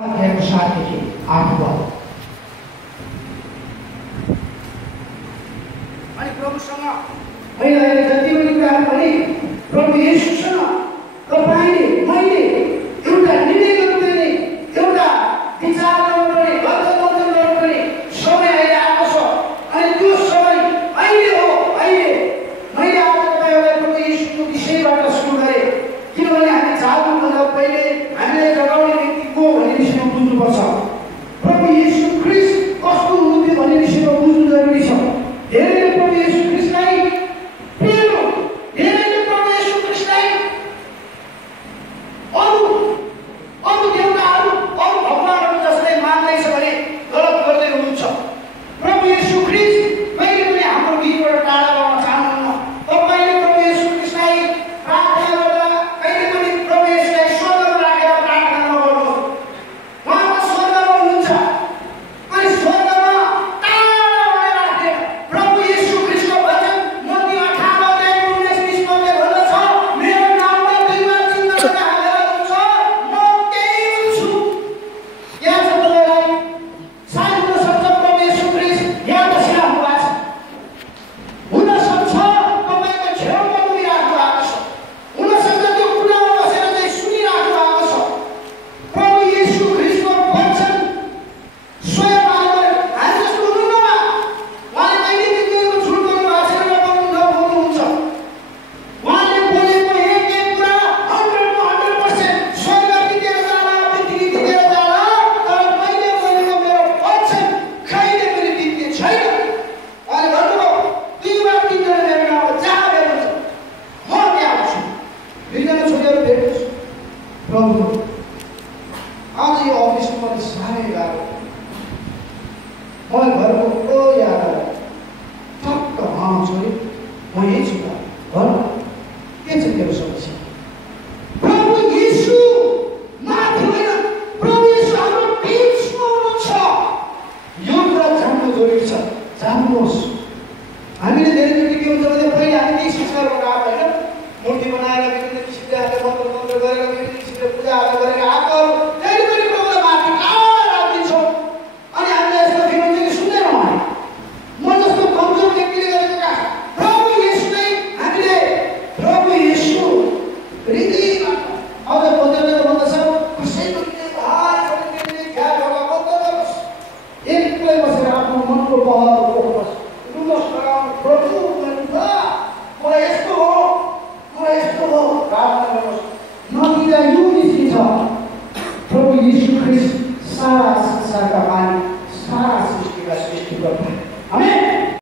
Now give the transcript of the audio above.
अध्यायको 7 देखि 8 पद। अनि प्रभुसँग मैले जति पनि कुराहरू भने प्रभु येशूसँग तपाईले मैले एउटा निर्णय गर्नुपर्ने, एउटा विचार गर्नुपर्ने, अर्थमन्थन गर्नुपर्ने समय अहिले आएको छ। अनि त्यो समय अहिले हो। अहिले मैले आज तपाईहरुलाई प्रभु येशूको विषयबाट सुरु गरेँ, किनभने हामी जान्नुभन्दा पहिले हामीले जगाउने व्यक्ति को भन्ने विषयमा बुझ्नुपर्छ। प्रभु येशू ख्रीष्ट कस्तो हुनुहुन्थ्यो भन्ने विषयमा बुझ्नु जरुरी छ। धेरैले प्रभु येशू ख्रीष्टलाई प्रिय, धेरैले प्रभु येशू ख्रीष्टलाई अरू देवताहरू, अरू भगवानहरू जसले मान्दैछ भने गलत गर्दै हुनुहुन्छ। प्रभु येशू ख्रीष्ट कहिले पनि हाम्रो बिचबाट टाढा गर्न चाहनुहुन्न। तपाईले प्रभु येशू ख्रीष्टलाई प्रार्थना गर्दा कहिले पनि प्रभु येशूलाई स्वर्गमा राखेर प्रार्थना नगर्नुहोस्। उहाँ त स्वर्गमा हुनुहुन्छ अनि स्वर्गमा टाढा भएर राख्दैन। प्रभु येशू ख्रीष्टको वचन मत्ती 18 अध्याय 19-20 पदले भन्दछ, मेरो नाममा दुईमा चिन्ह हालेर हुन्छ, म त्यही हुन्छु। यहाँ छ तपाईलाई साँझ हुन सक्छ प्रभु येशू ख्रीष्ट यहाँ बसिरहनु भएको छ। हुन सक्छ तपाईको छेउमा उभिराख्नु भएको छ। हुन सक्छ त्यो कुनामा बसेर चाहिँ सुनिराख्नु भएको छ। प्रभु येशू ख्रीष्टको वचन स्वयं आएर हामी जस्तो हुनुहुन्न। उहाँले कहिले तिमीहरूको झुट बोल्नु भएको छैन, नबोल्नुहुन्छ। उहाँले बोलेको एक कुरा 100% स्वर्ग बितेर जाला, पृथ्वी बितेर जाला, तर मैले बोलेको मेरो वचन कहिले पनि बित्ने छैन। उहाँले भन्नुभयो, दुईमा तिनजना मेरो नाममा जहाँ भेट्नुहुन्छ म त्यहाँ हुन्छु। दुईजना छोरीहरू भेट्नुहोस्। प्रभु आज यो अफिसमा मलाई साह्रै गाह्रो, मलाई घरको कस्तो याद आयो। टक्क छोरी म यही छु त, भन के छ तेरो समस्या? प्रभु येशू माथि होइन, प्रभु येशू हाम्रो बिचमा हुनुहुन्छ। यो कुरा जान्नु जरुरी छ। जान्नुहोस्। हामीले धेरैचोटि के हुन्छ भने पहिले हामी केही संस्कार बनाएको होइन, मूर्ति बनाएर विभिन्न किसिमले हामीले मन्त्र गरेर विभिन्न किसिमले पूजाहरू गरेर आफूहरू कहिले पनि प्रभुलाई माथि टाढा राखिदिन्छौँ। अनि हामीलाई यस्तो फिल हुन्छ कि सुन्दैनौँ हामी। म जस्तो कमजोर व्यक्तिले गरेको काम प्रभु येशूलाई हामीले प्रभु येशू हृदयबाट अझ बजाउने त भन्दछ, कसैको भाइ छोरीले ख्याल ढोका बन्द गर्नुहोस्, एक्लै बसेर आफ्नो मनको बहर पोख्नुहोस्, रुनुहोस्, प्रभु मलाई यस्तो हो, मलाई यस्तो हो, प्रार्थना गर्नुहोस्। नदिँदा यो निस्किन्छ, प्रभु येशू ख्रीष्ट सारा संसारका मालिक, सारा सृष्टिका सृष्टिकर्ता